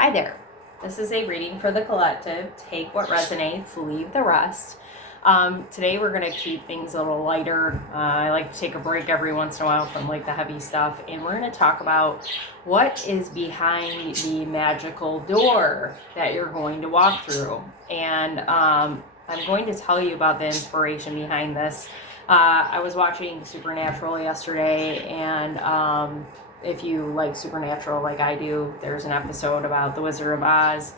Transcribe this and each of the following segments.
Hi there. This is a reading for the collective. Take what resonates, leave the rest. Today we're going to keep things a little lighter. I like to take a break every once in a while from like the heavy stuff, and we're going to talk about what is behind the magical door that you're going to walk through. And I'm going to tell you about the inspiration behind this. I was watching Supernatural yesterday, and if you like Supernatural like I do, there's an episode about the Wizard of Oz,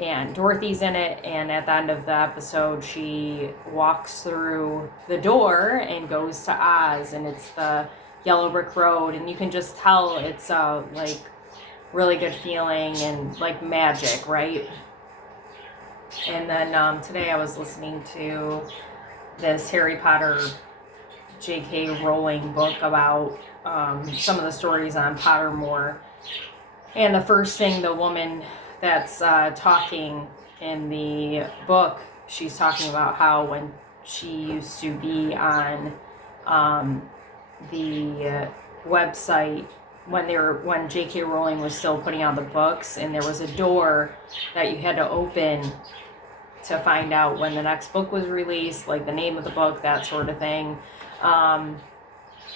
and Dorothy's in it, and at the end of the episode she walks through the door and goes to Oz, and it's the yellow brick road, and you can just tell it's like really good feeling and like magic, right? And then today I was listening to this Harry Potter J.K. Rowling book about some of the stories on Pottermore. And the first thing the woman that's talking in the book, she's talking about how when she used to be on the website, when J.K. Rowling was still putting out the books, and there was a door that you had to open to find out when the next book was released, like the name of the book, that sort of thing.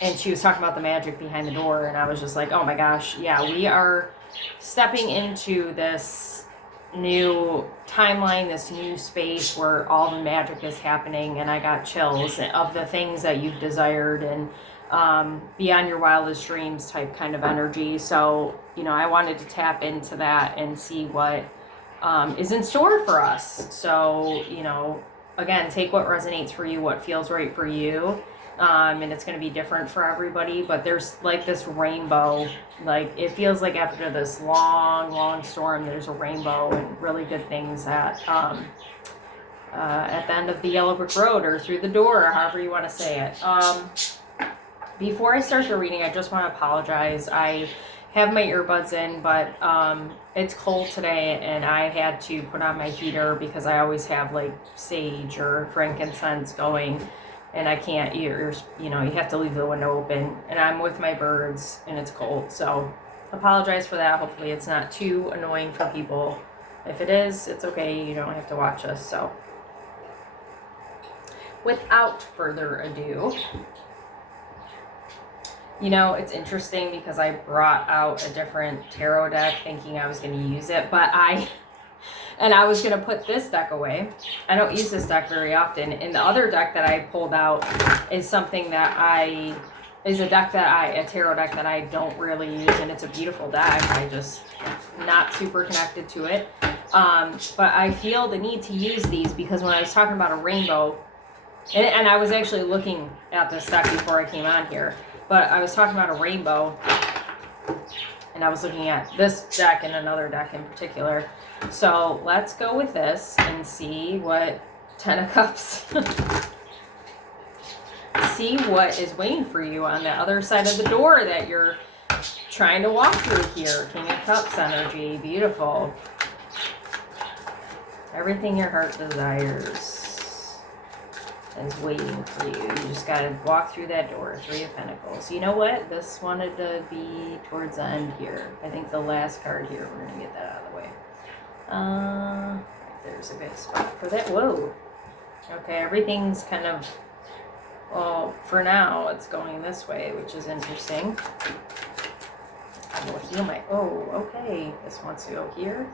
And she was talking about the magic behind the door, and I was just like, oh my gosh, yeah, we are stepping into this new timeline, this new space where all the magic is happening, and I got chills of the things that you've desired, and beyond your wildest dreams type kind of energy. So, I wanted to tap into that and see what is in store for us. So, again, take what resonates for you, what feels right for you. And it's going to be different for everybody, but there's like this rainbow, like it feels like after this long storm, there's a rainbow and really good things at the end of the yellow brick road, or through the door, or however you want to say it. Before I start the reading, I just want to apologize. I have my earbuds in, but it's cold today, and I had to put on my heater because I always have like sage or frankincense going. And I can't, you have to leave the window open, and I'm with my birds and it's cold. So apologize for that. Hopefully it's not too annoying for people. If it is, it's okay. You don't have to watch us. So without further ado, it's interesting because I brought out a different tarot deck thinking I was going to use it, but I was going to put this deck away. I don't use this deck very often. And the other deck that I pulled out is something that a tarot deck that I don't really use. And it's a beautiful deck. I just not super connected to it. But I feel the need to use these because when I was talking about a rainbow, and I was actually looking at this deck before I came on here, but I was talking about a rainbow, and I was looking at this deck and another deck in particular. So let's go with this and see what Ten of Cups, see what is waiting for you on the other side of the door that you're trying to walk through here. King of Cups energy, beautiful. Everything your heart desires is waiting for you. You just gotta walk through that door. Three of Pentacles. You know what? This wanted to be towards the end here. I think the last card here, we're gonna get that out of the way. There's a good spot for that. Whoa. Okay, everything's kind of, well, for now, it's going this way, which is interesting. I will heal my, okay. This wants to go here.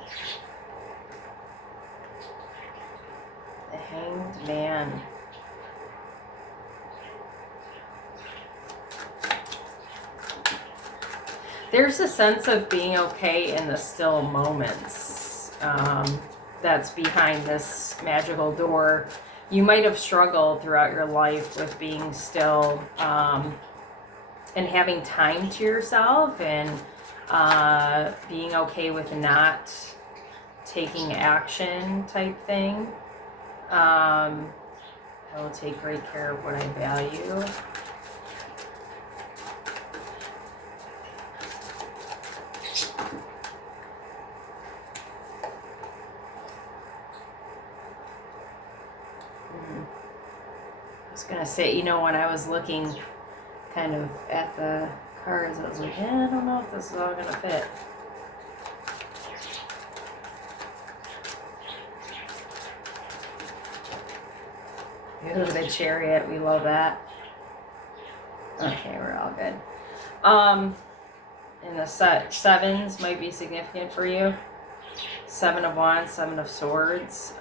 The Hanged Man. There's a sense of being okay in the still moments that's behind this magical door. You might have struggled throughout your life with being still and having time to yourself, and being okay with not taking action type thing. I will take great care of what I value. Gonna say, when I was looking kind of at the cards, I was like, I don't know if this is all gonna fit. Ooh, the Chariot. We love that. Okay, we're all good. And the sevens might be significant for you. 7 of Wands, 7 of Swords.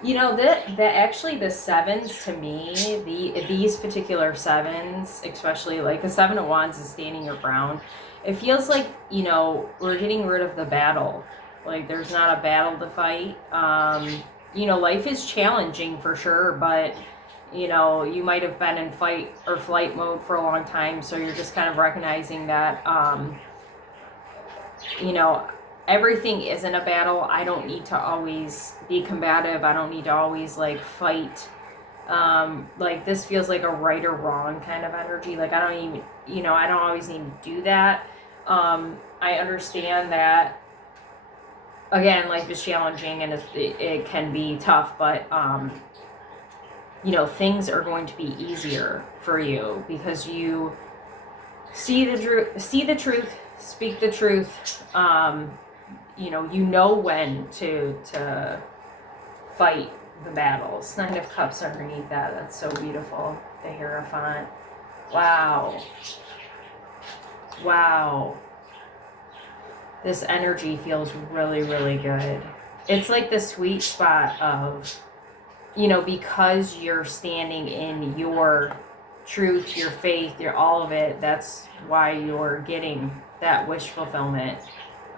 You know, that actually the sevens to me, these particular sevens, especially like the 7 of Wands is standing your ground. It feels like, you know, we're getting rid of the battle. Like there's not a battle to fight. You know, life is challenging for sure, but you know, you might have been in fight or flight mode for a long time, so you're just kind of recognizing that you know, everything isn't a battle. I don't need to always be combative. I don't need to always like fight. Like this feels like a right or wrong kind of energy. Like I don't even, you know, I don't always need to do that. I understand that again, life is challenging and it can be tough, but you know, things are going to be easier for you because you see the truth, speak the truth. You know when to fight the battles. 9 of Cups underneath that. That's so beautiful. The Hierophant. Wow. Wow. This energy feels really, really good. It's like the sweet spot of, you know, because you're standing in your truth, your faith, your all of it, that's why you're getting that wish fulfillment.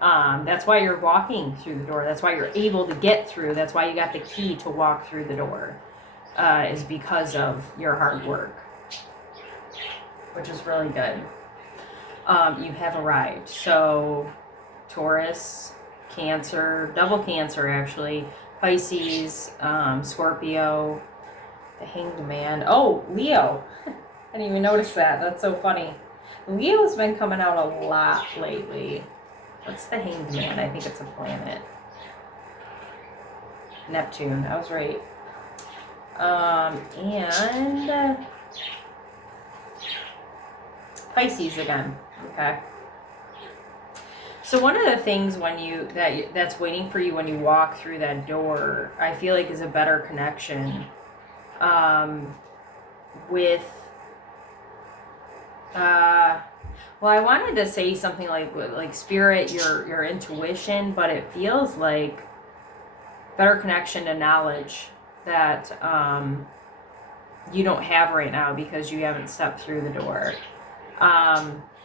That's why you're walking through the door. That's why you're able to get through. That's why you got the key to walk through the door, is because of your hard work, which is really good. You have arrived. So Taurus, Cancer, double Cancer actually, Pisces, Scorpio, the Hanged Man. Oh, Leo. I didn't even notice that. That's so funny. Leo's been coming out a lot lately. What's the Hanged Man? I think it's a planet. Neptune. I was right. And Pisces again. Okay. So one of the things when that's waiting for you when you walk through that door, I feel like is a better connection with well, I wanted to say something like spirit, your intuition, but it feels like better connection to knowledge that you don't have right now because you haven't stepped through the door.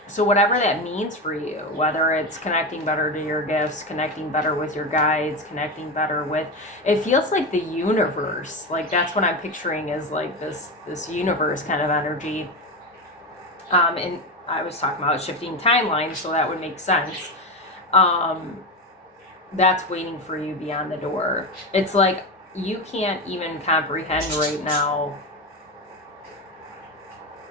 So whatever that means for you, whether it's connecting better to your gifts, connecting better with your guides, connecting better with, it feels like the universe, like that's what I'm picturing is like this universe kind of energy. And I was talking about shifting timelines, so that would make sense. That's waiting for you beyond the door. It's like you can't even comprehend right now,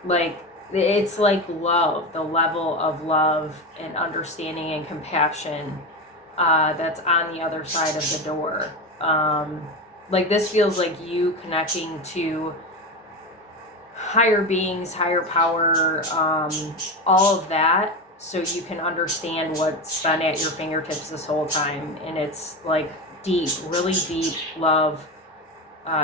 like, it's like love, the level of love and understanding and compassion that's on the other side of the door. Like this feels like you connecting to higher beings, higher power, all of that, so you can understand what's been at your fingertips this whole time. And it's like deep, really deep love,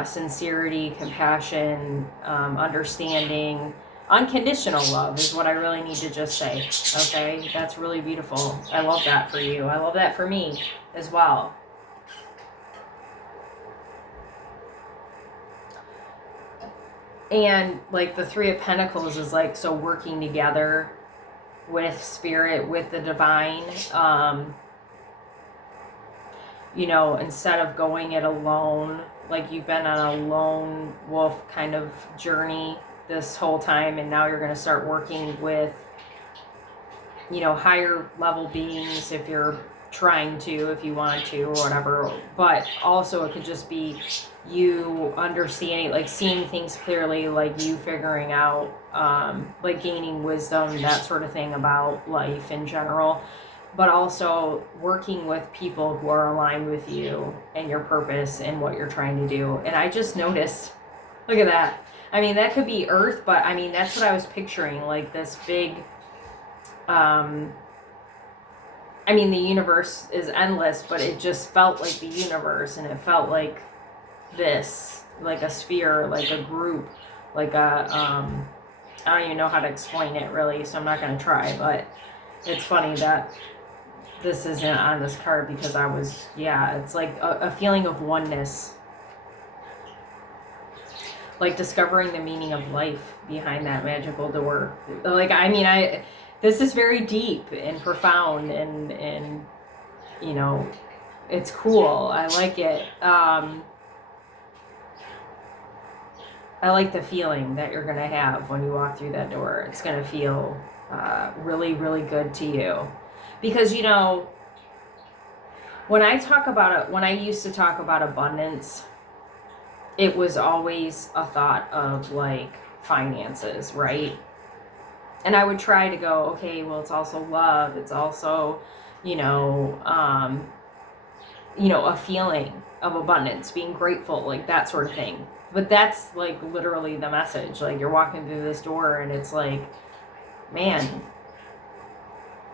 sincerity, compassion, understanding. Unconditional love is what I really need to just say. Okay, that's really beautiful. I love that for you. I love that for me as well. And like the 3 of Pentacles is like, so working together with spirit, with the divine, you know, instead of going it alone, like you've been on a lone wolf kind of journey this whole time, and now you're going to start working with, you know, higher level beings if you're trying to, if you want to, or whatever. But also it could just be you understanding, like seeing things clearly, like you figuring out, like gaining wisdom, that sort of thing about life in general, but also working with people who are aligned with you and your purpose and what you're trying to do. And I just noticed, look at that. I mean, that could be Earth, but I mean, that's what I was picturing, like this big, I mean, the universe is endless, but it just felt like the universe, and it felt like this. like a sphere, like a group, like a, I don't even know how to explain it really, so I'm not going to try, but it's funny that this isn't on this card because it's like a feeling of oneness, like discovering the meaning of life behind that magical door. Like, I mean, this is very deep and profound, and you know, it's cool. I like it. I like the feeling that you're gonna have when you walk through that door. It's gonna feel really, really good to you, because you know, when I used to talk about abundance, it was always a thought of like finances, right? And I would try to go, okay, well, it's also love. It's also, you know, a feeling of abundance, being grateful, like that sort of thing. But that's like literally the message. Like, you're walking through this door and it's like, man,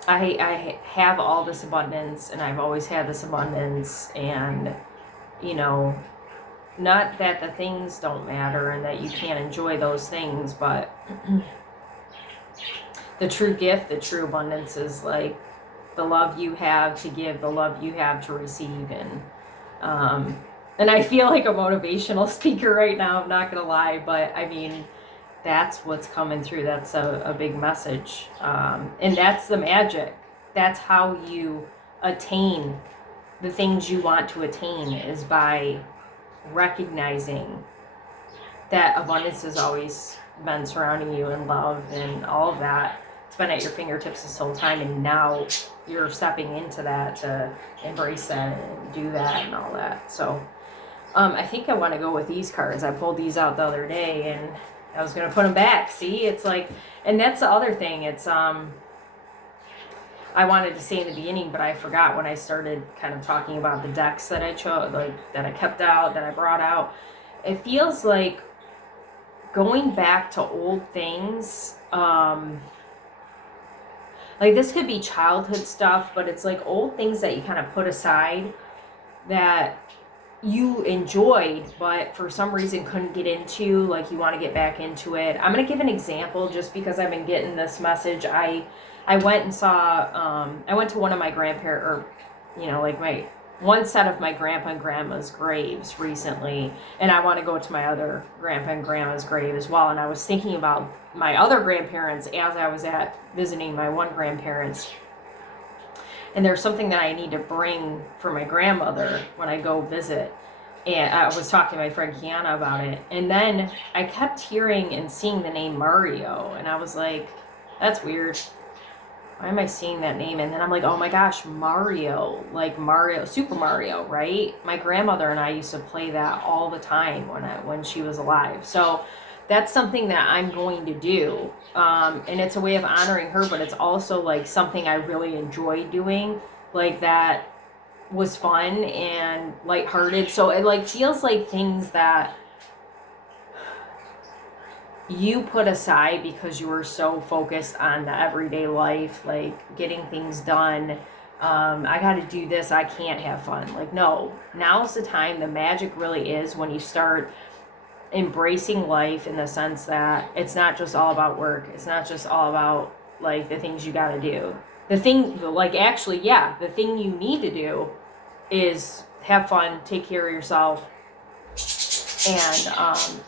I have all this abundance, and I've always had this abundance, and you know, not that the things don't matter and that you can't enjoy those things, but the true gift, the true abundance is like the love you have to give, the love you have to receive. And I feel like a motivational speaker right now, I'm not gonna lie, but I mean, that's what's coming through. That's a big message. And that's the magic. That's how you attain the things you want to attain, is by recognizing that abundance has always been surrounding you, and love and all of that. It's been at your fingertips this whole time, and now you're stepping into that to embrace that and do that and all that. So I think I want to go with these cards. I pulled these out the other day and I was going to put them back. See, it's like, and that's the other thing. It's, I wanted to say in the beginning, but I forgot when I started kind of talking about the decks that I chose, like that I kept out, that I brought out. It feels like going back to old things. Like, this could be childhood stuff, but it's like old things that you kind of put aside that you enjoyed, but for some reason couldn't get into, like you want to get back into it. I'm going to give an example just because I've been getting this message. I went and saw, I went to one of my grandparents, or, you know, like one set of my grandpa and grandma's graves recently, and I want to go to my other grandpa and grandma's grave as well. And I was thinking about my other grandparents as I was visiting my one grandparents. And there's something that I need to bring for my grandmother when I go visit. And I was talking to my friend Kiana about it. And then I kept hearing and seeing the name Mario. And I was like, that's weird. Why am I seeing that name? And then I'm like, oh my gosh, Mario. Like Mario, Super Mario, right? My grandmother and I used to play that all the time when she was alive. So that's something that I'm going to do. And it's a way of honoring her, but it's also like something I really enjoy doing. Like, that was fun and lighthearted. So it like feels like things that you put aside because you were so focused on the everyday life, like getting things done. I got to do this. I can't have fun. Like, no, now's the time. The magic really is when you start embracing life, in the sense that it's not just all about work. It's not just all about like the things you got to do. The thing, like, actually, yeah, the thing you need to do is have fun, take care of yourself, and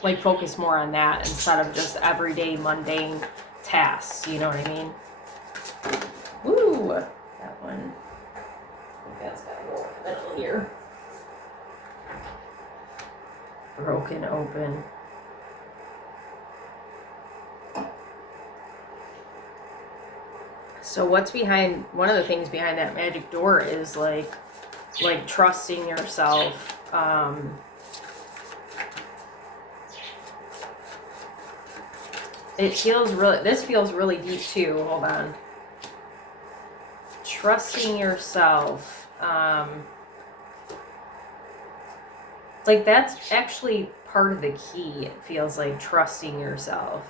like focus more on that instead of just everyday mundane tasks. You know what I mean? Woo! That one. I think that's gotta go in the middle here. Broken open. So what's behind, one of the things behind that magic door is like trusting yourself. It feels really, this feels really deep too. Hold on. Trusting yourself. Like, that's actually part of the key. It feels like trusting yourself.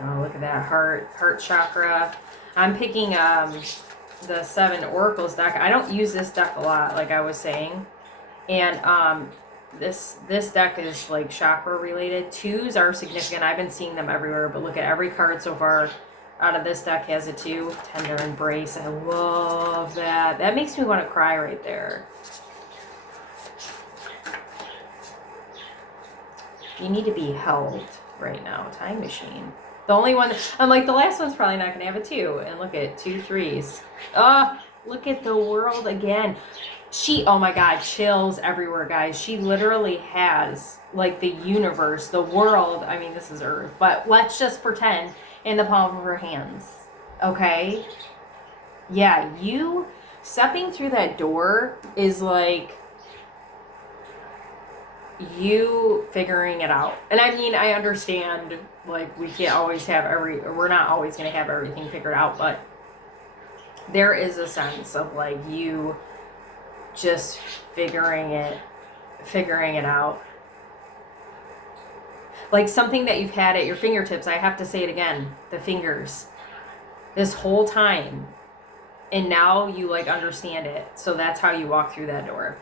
Oh, look at that heart chakra. I'm picking the 7 Oracles deck. I don't use this deck a lot, like I was saying. And this deck is like chakra related. Twos are significant. I've been seeing them everywhere, but look at every card so far out of this deck has a 2. Tender embrace. I love that. That makes me want to cry right there. You need to be held right now. Time machine. The only one, I'm like, the last one's probably not going to have a 2. And look at 2 3s. Look at the world again. Oh my God, chills everywhere, guys. She literally has, like, the universe, the world. I mean, this is Earth, but let's just pretend in the palm of her hands. Okay? Yeah, you stepping through that door is like you figuring it out. And I mean, I understand, like, we can't always have we're not always going to have everything figured out, but there is a sense of, like, you just figuring it out. Like something that you've had at your fingertips. I have to say it again, the fingers, this whole time. And now you, like, understand it. So that's how you walk through that door.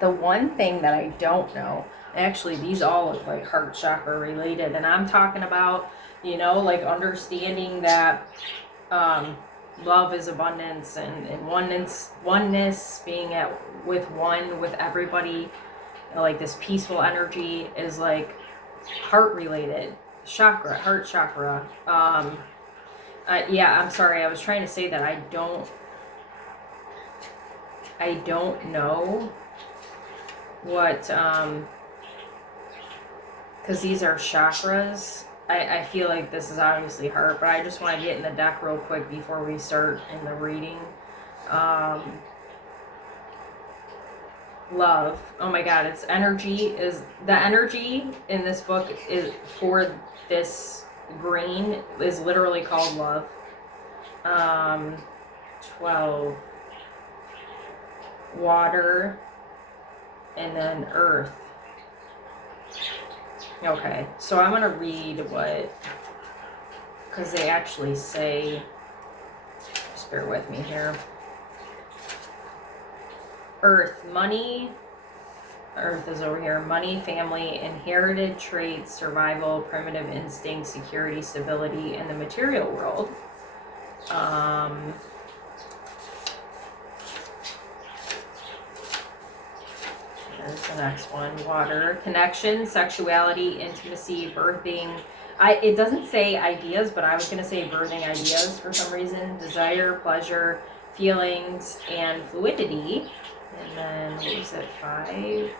The one thing that I don't know, actually, these all look like heart chakra related. And I'm talking about, you know, like, understanding that love is abundance, and oneness, being with everybody, like, this peaceful energy is, like, heart related, heart chakra. Yeah, I'm sorry, I was trying to say that I don't know what, because these are chakras. I feel like this is obviously heart, but I just want to get in the deck real quick before we start in the reading. Love. Oh my God, it's energy. The energy in this book is for this green is literally called love. 12. Water. And then earth. Okay, so I'm going to read because they actually say, just bear with me here. Earth, money, earth is over here. Money, family, inherited traits, survival, primitive instinct, security, stability in the material world. There's the next one. Water, connection, sexuality, intimacy, birthing. It doesn't say ideas, but I was going to say birthing ideas for some reason. Desire, pleasure, feelings, and fluidity. And then, what was it, 5?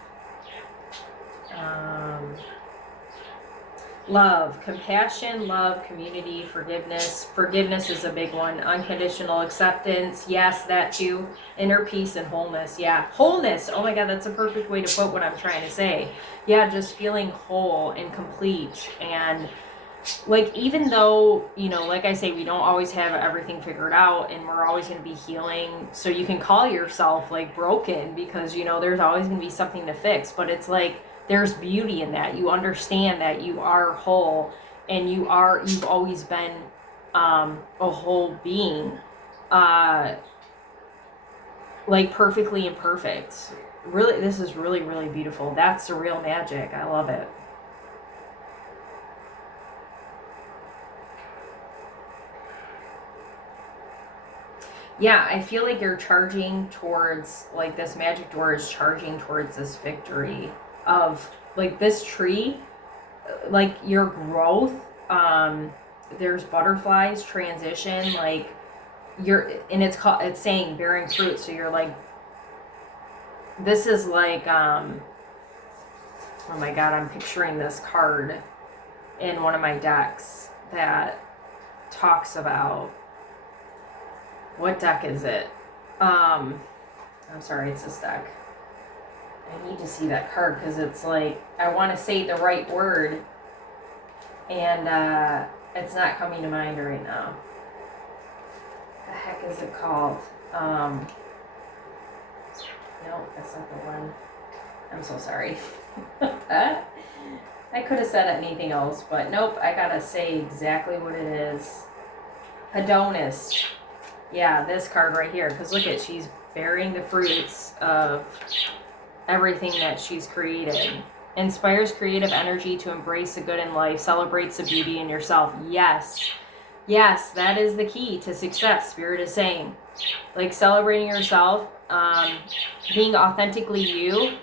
Love, compassion, love, community, forgiveness. Forgiveness is a big one. Unconditional acceptance. Yes, that too. Inner peace and wholeness. Yeah, wholeness. Oh my God, that's a perfect way to put what I'm trying to say. Yeah, just feeling whole and complete. And, like, even though, you know, like I say, we don't always have everything figured out, and we're always going to be healing. So you can call yourself, like, broken because, you know, there's always going to be something to fix. But it's like, there's beauty in that. You understand that you are whole, and you've always been a whole being, like, perfectly imperfect. Really, this is really, really beautiful. That's the real magic. I love it. Yeah, I feel like you're charging towards, like, this magic door is charging towards this victory of, like, this tree, like, your growth. There's butterflies, transition, like, and it's saying bearing fruit. So you're like, this is like, oh my God, I'm picturing this card in one of my decks that talks about, what deck is it? I'm sorry, it's this deck. I need to see that card because it's like, I want to say the right word, and it's not coming to mind right now. The heck is it called? No, that's not the one. I'm so sorry. I could have said anything else, but nope, I gotta say exactly what it is. Adonis. Yeah, this card right here. Because look at, she's bearing the fruits of everything that she's created. Inspires creative energy to embrace the good in life. Celebrates the beauty in yourself. Yes. Yes, that is the key to success. Spirit is saying, like, celebrating yourself, being authentically you,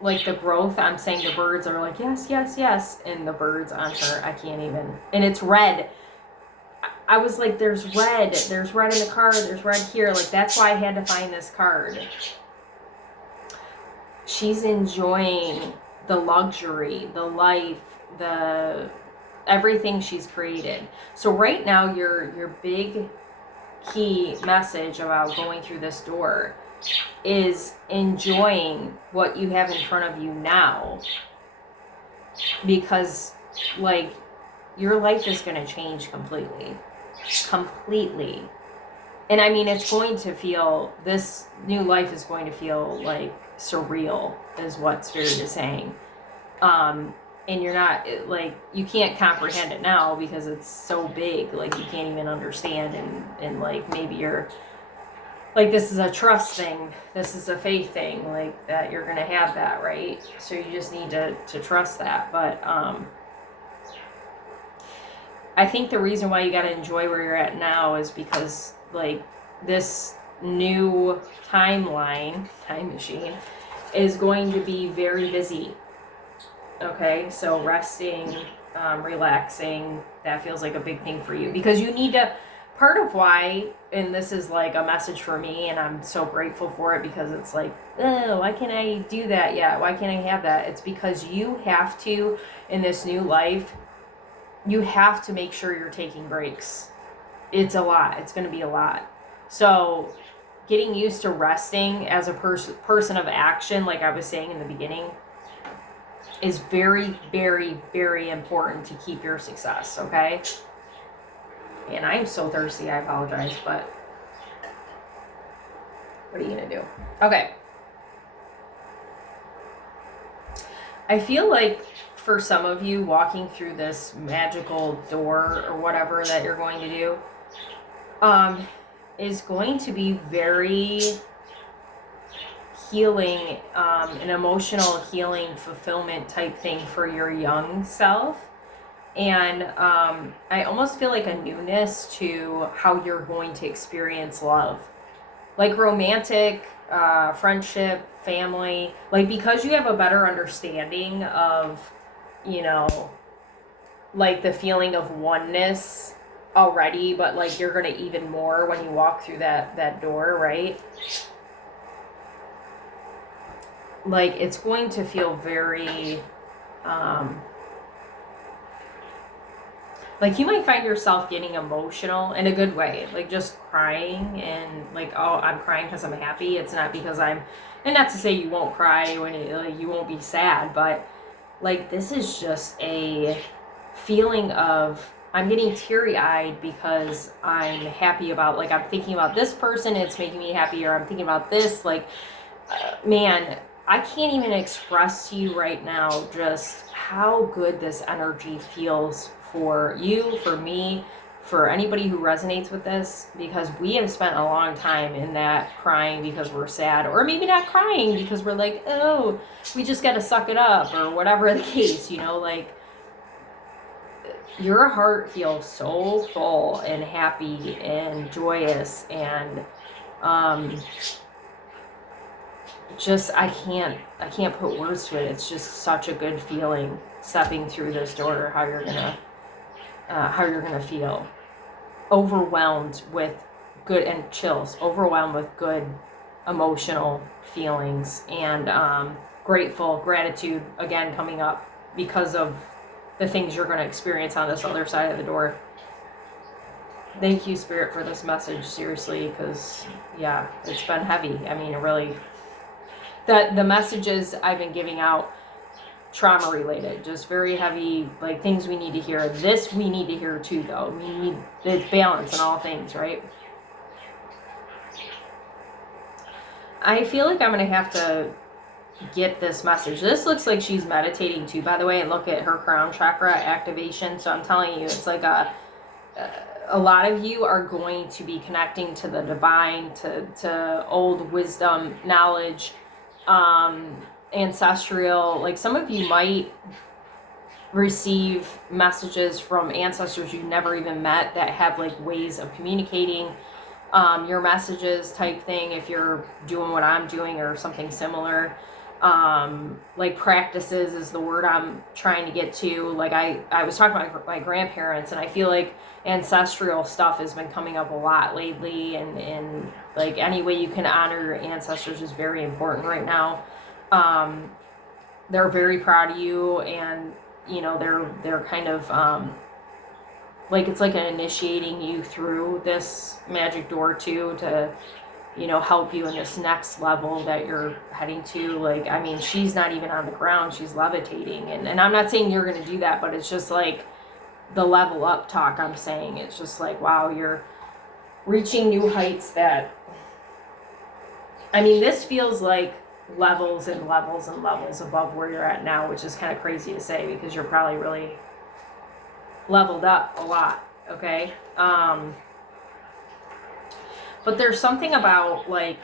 like the growth. I'm saying the birds are like, yes, yes, yes. And the birds on her, I can't even. And it's red. I was like, there's red in the card, there's red here. Like, that's why I had to find this card. She's enjoying the luxury, the life, the everything she's created. So right now, your big key message about going through this door is enjoying what you have in front of you now, because like your life is going to change completely. And I mean, it's going to feel, this new life is going to feel like surreal, is what Spirit is saying. And you're not, like, you can't comprehend it now because it's so big, like you can't even understand. And like, maybe you're like, this is a trust thing, this is a faith thing, like that you're gonna have that, right? So you just need to trust that. But I think the reason why you got to enjoy where you're at now is because, like, this new time machine is going to be very busy. Okay, so resting, relaxing, that feels like a big thing for you, because you need to, part of why, and this is like a message for me, and I'm so grateful for it, because it's like, oh, why can't I do that yet? Why can't I have that? It's because you have to, in this new life, you have to make sure you're taking breaks. It's a lot. It's going to be a lot. So getting used to resting as a person of action, like I was saying in the beginning, is very, very, very important to keep your success, okay? And I'm so thirsty, I apologize, but what are you going to do? Okay. I feel like for some of you, walking through this magical door or whatever that you're going to do, is going to be very healing, an emotional healing, fulfillment type thing for your young self. And I almost feel like a newness to how you're going to experience love, like romantic, friendship, family, like, because you have a better understanding of, you know, like the feeling of oneness already, but like you're gonna even more when you walk through that door, right? Like, it's going to feel very like you might find yourself getting emotional in a good way, like just crying, and like, oh, I'm crying because I'm happy. It's not because I'm, and not to say you won't cry when you won't be sad, but like, this is just a feeling of, I'm getting teary-eyed because I'm happy about, like, I'm thinking about this person, it's making me happy, or I'm thinking about this, like, man, I can't even express to you right now just how good this energy feels for you, for me, for anybody who resonates with this, because we have spent a long time in that crying because we're sad, or maybe not crying because we're like, oh, we just got to suck it up, or whatever the case, you know, like, your heart feels so full and happy and joyous, and just, I can't put words to it. It's just such a good feeling stepping through this door, how you're gonna feel overwhelmed with good, and chills, overwhelmed with good emotional feelings, and gratitude again coming up because of the things you're going to experience on this other side of the door. Thank you, Spirit, for this message, seriously, because yeah, it's been heavy. I mean, it really, the messages I've been giving out, trauma related, just very heavy, like things we need to hear. This we need to hear too, though. We need, it's balance in all things, right? I feel like I'm going to have to get this message. This looks like she's meditating too, by the way, and look at her crown chakra activation. So I'm telling you, it's like a lot of you are going to be connecting to the divine, to old wisdom, knowledge, ancestral. Like some of you might receive messages from ancestors you never even met that have like ways of communicating your messages type thing, if you're doing what I'm doing or something similar. Like practices is the word I'm trying to get to. Like I was talking about my grandparents, and I feel like ancestral stuff has been coming up a lot lately, and like any way you can honor your ancestors is very important right now. They're very proud of you, and you know they're kind of like it's like an initiating you through this magic door too, to you know help you in this next level that you're heading to. Like I mean, she's not even on the ground, she's levitating, and I'm not saying you're going to do that, but it's just like the level up talk I'm saying. It's just like, wow, you're reaching new heights that, I mean, this feels like levels and levels and levels above where you're at now, which is kind of crazy to say because you're probably really leveled up a lot, okay? But there's something about like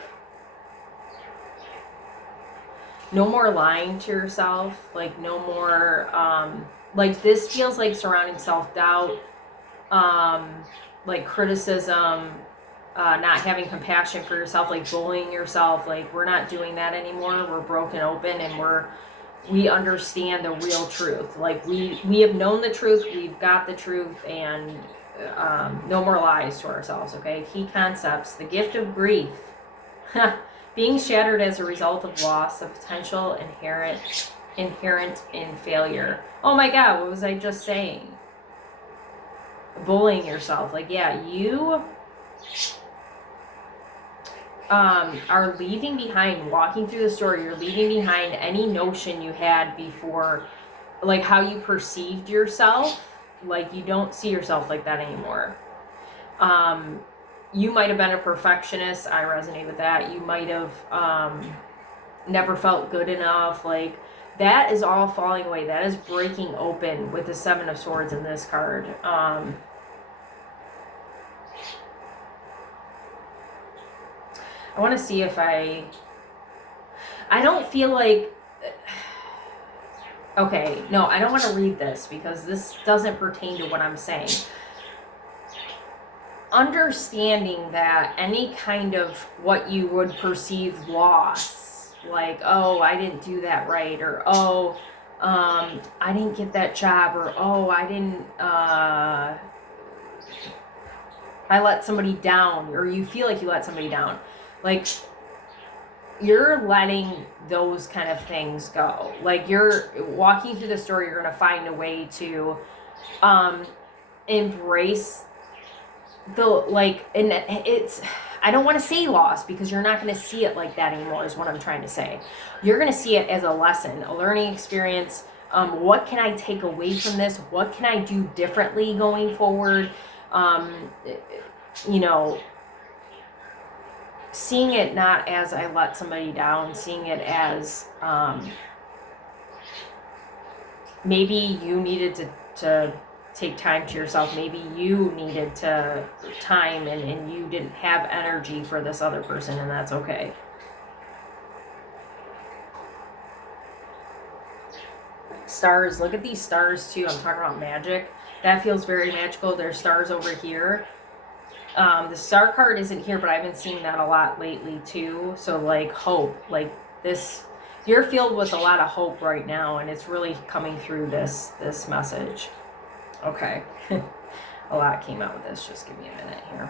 no more lying to yourself, like no more like this feels like surrounding self-doubt, like criticism, not having compassion for yourself, like bullying yourself. Like we're not doing that anymore. We're broken open, and we understand the real truth. Like we have known the truth, we've got the truth, and no more lies to ourselves, okay? Key concepts: the gift of grief, being shattered as a result of loss, the potential inherent in failure. Oh my God, what was I just saying? Bullying yourself. Like, yeah, you are leaving behind, walking through the store, you're leaving behind any notion you had before, like how you perceived yourself. Like you don't see yourself like that anymore. You might have been a perfectionist. I resonate with that. You might have never felt good enough. Like that is all falling away. That is breaking open with the Seven of Swords in this card. I want to see if I don't feel like, okay, no, I don't want to read this because this doesn't pertain to what I'm saying. Understanding that any kind of what you would perceive loss, like, oh, I didn't do that right, or oh, I didn't get that job, or oh, I let somebody down, or you feel like you let somebody down. Like, you're letting those kind of things go. Like, you're walking through the store, you're going to find a way to embrace the, like, and it's, I don't want to say loss because you're not going to see it like that anymore is what I'm trying to say. You're going to see it as a lesson, a learning experience. What can I take away from this? What can I do differently going forward? You know, seeing it not as I let somebody down, seeing it as maybe you needed to take time to yourself. Maybe you needed to time and you didn't have energy for this other person, and that's okay. Stars, look at these stars too. I'm talking about magic. That feels very magical. There's stars over here. The star card isn't here, but I've been seeing that a lot lately too. So like hope, like this, you're filled with a lot of hope right now, and it's really coming through this message. Okay. A lot came out with this. Just give me a minute here.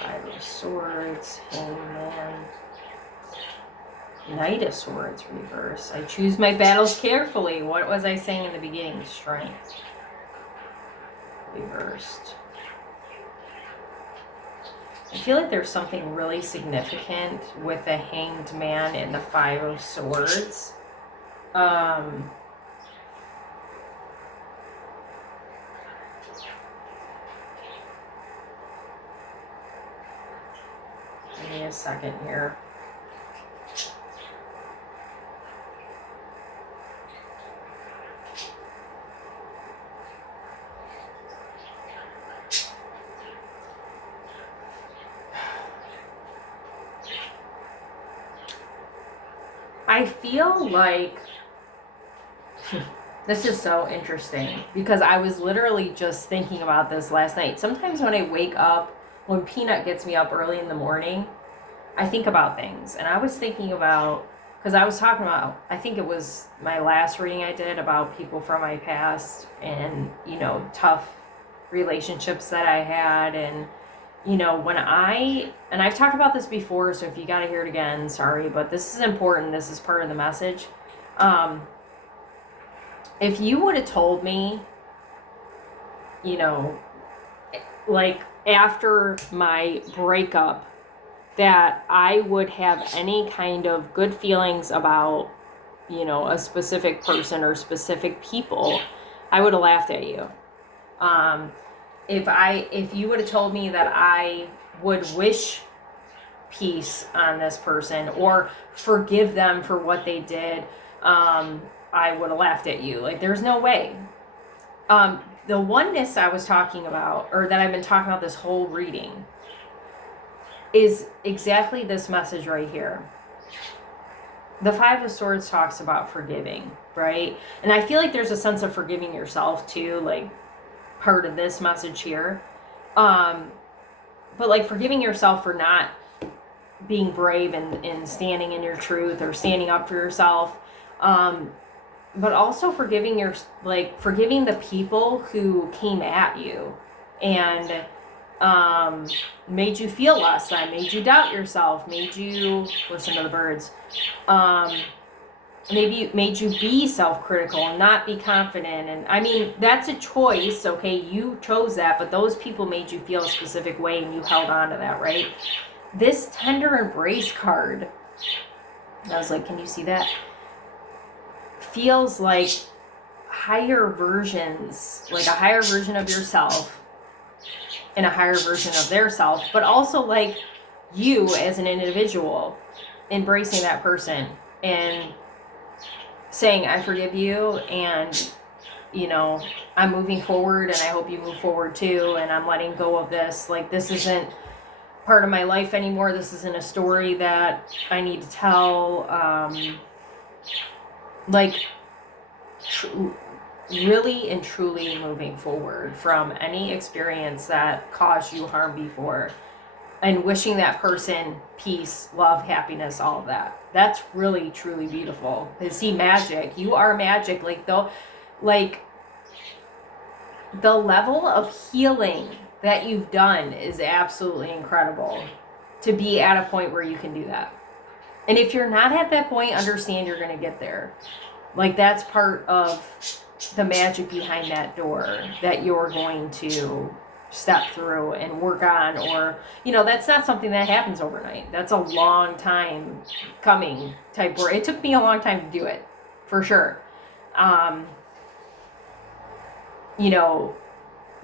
Five of Swords, Hangman, Knight of Swords reverse. I choose my battles carefully. What was I saying in the beginning? Strength. Reversed. I feel like there's something really significant with the Hanged Man and the Five of Swords. Give me a second here. I feel like this is so interesting because I was literally just thinking about this last night. Sometimes when I wake up, when Peanut gets me up early in the morning, I think about things. And I was thinking about, because I was talking about, I think it was my last reading I did about people from my past and, you know, tough relationships that I had. And, you know, and I've talked about this before, so if you got to hear it again, sorry, but this is important. This is part of the message. If you would have told me, you know, like after my breakup, that I would have any kind of good feelings about, you know, a specific person or specific people, I would have laughed at you. If you would have told me that I would wish peace on this person or forgive them for what they did, I would have laughed at you. Like, there's no way. The oneness I was talking about, or that I've been talking about this whole reading, is exactly this message right here. The Five of Swords talks about forgiving, right? And I feel like there's a sense of forgiving yourself too, like part of this message here. But like forgiving yourself for not being brave and standing in your truth or standing up for yourself. But also forgiving forgiving the people who came at you and made you feel less than, made you doubt yourself, made you listen to the birds, maybe made you be self-critical and not be confident. And I mean, that's a choice, okay? You chose that, but those people made you feel a specific way and you held on to that, right? This tender embrace card, I was like, can you see that? Feels like higher versions, like a higher version of yourself and a higher version of their self, but also like you as an individual embracing that person and saying, I forgive you, and you know, I'm moving forward and I hope you move forward too, and I'm letting go of this. Like, this isn't part of my life anymore. This isn't a story that I need to tell. Really and truly moving forward from any experience that caused you harm before, and wishing that person peace, love, happiness, all of that. That's really truly beautiful. See, magic. You are magic. The level of healing that you've done is absolutely incredible to be at a point where you can do that. And if you're not at that point, understand you're going to get there. Like, that's part of the magic behind that door that you're going to step through and work on. Or, you know, that's not something that happens overnight. That's a long time coming type work. It took me a long time to do it, for sure. You know,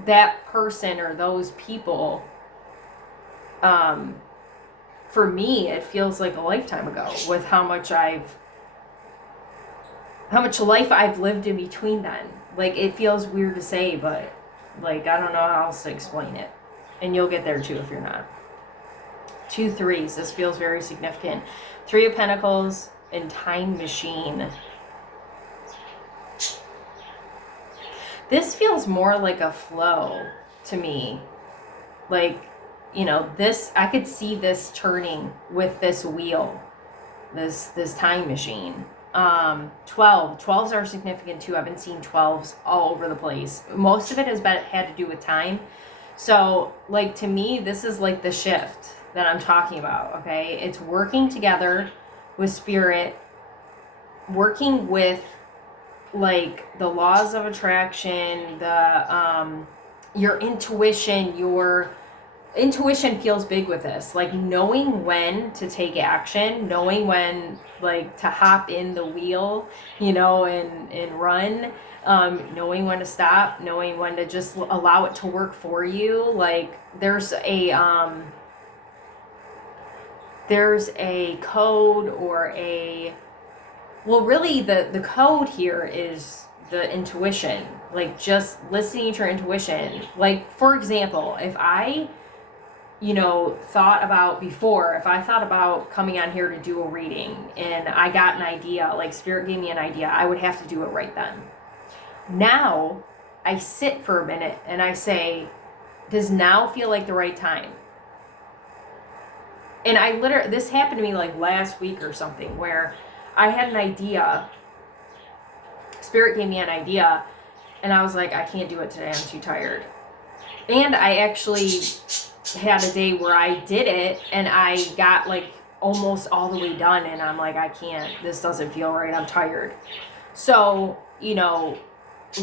that person or those people, for me, it feels like a lifetime ago with how much life I've lived in between then. Like, it feels weird to say, but like, I don't know how else to explain it. And you'll get there too if you're not. 2 3s. This feels very significant. 3 of Pentacles and Time Machine. This feels more like a flow to me. Like, you know, this, I could see this turning with this wheel, this time machine. 12s are significant too. I've been seeing 12s all over the place. Most of it had to do with time. So, like, to me, this is like the shift that I'm talking about, okay? It's working together with spirit, working with like the laws of attraction, your intuition. Your intuition feels big with this, like knowing when to take action, knowing when like to hop in the wheel, you know, and run, knowing when to stop, knowing when to just allow it to work for you. Like, there's a code or really the code here is the intuition, like just listening to your intuition. Like, for example, if I thought about before, if I thought about coming on here to do a reading and I got an idea, like Spirit gave me an idea, I would have to do it right then. Now I sit for a minute and I say, does now feel like the right time? And this happened to me like last week or something, where I had an idea, Spirit gave me an idea, and I was like, I can't do it today, I'm too tired. And I actually had a day where I did it and I got like almost all the way done, and I'm like, I can't, this doesn't feel right, I'm tired. So,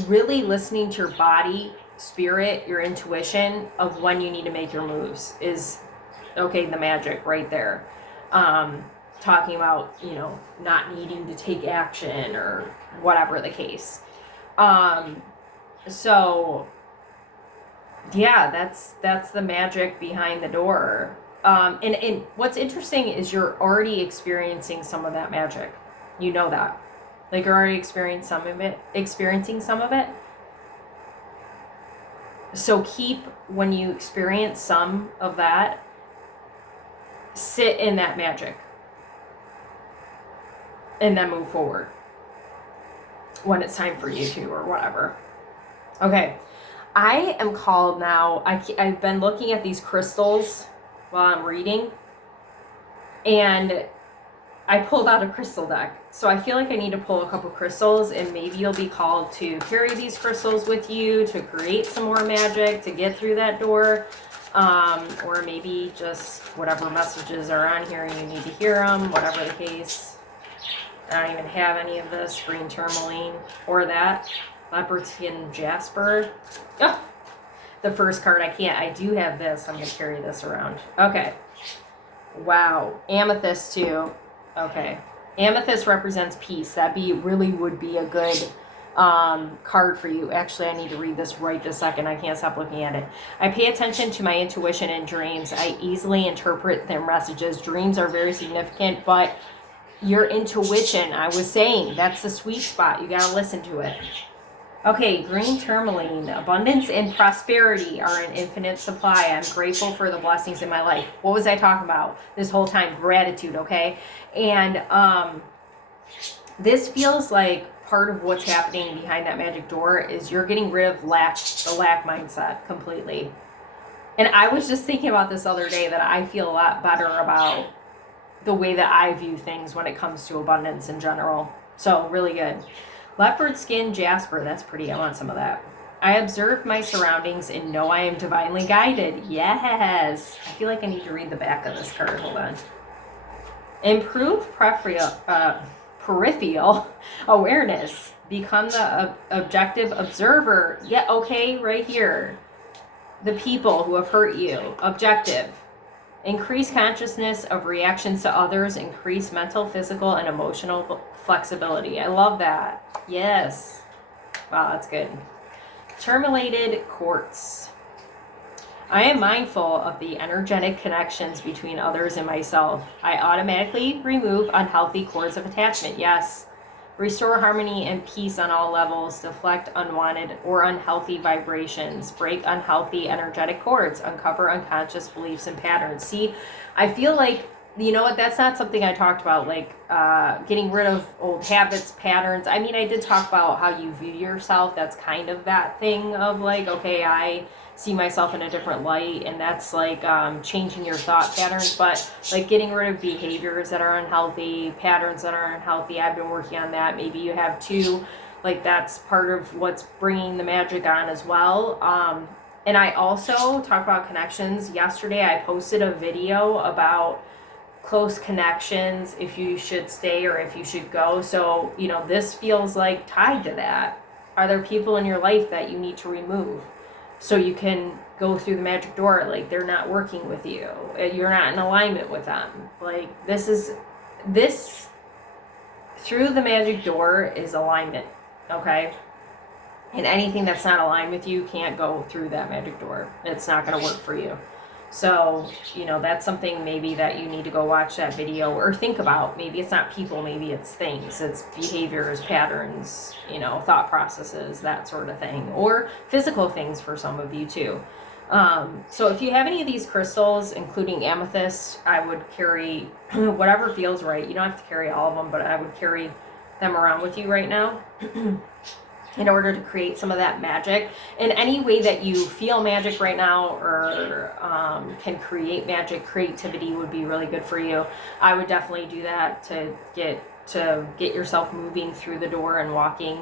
really listening to your body, spirit, your intuition of when you need to make your moves is, the magic right there. Talking about, not needing to take action or whatever the case. So yeah, that's the magic behind the door. And what's interesting is you're already experiencing some of that magic. You know that. Like, you're already experiencing some of it. So when you experience some of that, sit in that magic. And then move forward when it's time for you to, or whatever. Okay. I am called now. I've been looking at these crystals while I'm reading, and I pulled out a crystal deck. So I feel like I need to pull a couple crystals, and maybe you'll be called to carry these crystals with you to create some more magic to get through that door. Or maybe just whatever messages are on here, you need to hear them, whatever the case. I don't even have any of this. Green tourmaline or that. Leopard skin jasper. Oh, the first card I do have this. I'm going to carry this around. Okay. Wow. Amethyst too. Okay. Amethyst represents peace. Really would be a good card for you. Actually, I need to read this right this second. I can't stop looking at it. I pay attention to my intuition and dreams. I easily interpret their messages. Dreams are very significant, but your intuition, I was saying, that's the sweet spot. You got to listen to it. Okay, green tourmaline. Abundance and prosperity are an infinite supply. I'm grateful for the blessings in my life. What was I talking about this whole time? Gratitude, okay? And this feels like part of what's happening behind that magic door is you're getting rid of the lack mindset completely. And I was just thinking about this other day that I feel a lot better about the way that I view things when it comes to abundance in general. So really good. Leopard skin jasper, that's pretty. I want some of that. I observe my surroundings and know I am divinely guided. Yes. I feel like I need to read the back of this card. Hold on. Improve peripheral awareness. Become the objective observer. Yeah, okay, right here. The people who have hurt you. Objective. Increase consciousness of reactions to others. Increase mental, physical, and emotional flexibility. I love that. Yes. Wow, that's good. Tourmalated quartz. I am mindful of the energetic connections between others and myself. I automatically remove unhealthy cords of attachment. Yes. Restore harmony and peace on all levels. Deflect unwanted or unhealthy vibrations. Break unhealthy energetic cords. Uncover unconscious beliefs and patterns. See, I feel like, you know what, that's not something I talked about, like getting rid of old habits, patterns. I mean, I did talk about how you view yourself. That's kind of that thing of like, okay, I see myself in a different light, and that's like changing your thought patterns, but like getting rid of behaviors that are unhealthy, patterns that are unhealthy. I've been working on that. Maybe you have too. Like, that's part of what's bringing the magic on as well. And I also talk about connections. Yesterday I posted a video about close connections, if you should stay or if you should go. So, you know, this feels like tied to that. Are there people in your life that you need to remove so you can go through the magic door? Like, they're not working with you, you're not in alignment with them. Like, this through the magic door is alignment, okay? And anything that's not aligned with you can't go through that magic door. It's not going to work for you. So, you know, that's something maybe that you need to go watch that video or think about. Maybe it's not people, maybe it's things. It's behaviors, patterns, you know, thought processes, that sort of thing. Or physical things for some of you too. So if you have any of these crystals, including amethyst, I would carry whatever feels right. You don't have to carry all of them, but I would carry them around with you right now in order to create some of that magic. In any way that you feel magic right now, or can create magic, creativity would be really good for you. I would definitely do that to get yourself moving through the door and walking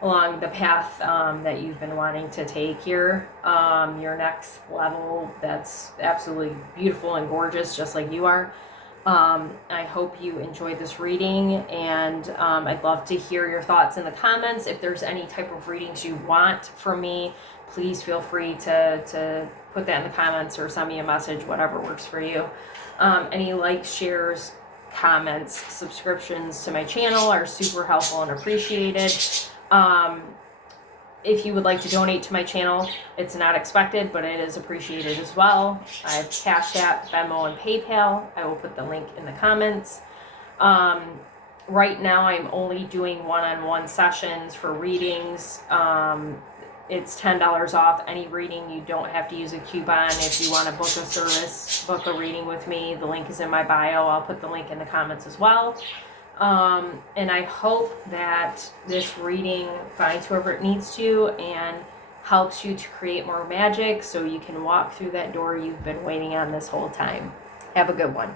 along the path that you've been wanting to take here. Your next level that's absolutely beautiful and gorgeous, just like you are. I hope you enjoyed this reading, and I'd love to hear your thoughts in the comments. If there's any type of readings you want from me, please feel free to put that in the comments or send me a message, whatever works for you. Any likes, shares, comments, subscriptions to my channel are super helpful and appreciated. If you would like to donate to my channel, it's not expected, but it is appreciated as well. I have CashApp, Venmo, and PayPal. I will put the link in the comments. Right now, I'm only doing one-on-one sessions for readings. It's $10 off any reading. You don't have to use a coupon. If you want to book a service, book a reading with me, the link is in my bio. I'll put the link in the comments as well. And I hope that this reading finds whoever it needs to and helps you to create more magic so you can walk through that door you've been waiting on this whole time. Have a good one.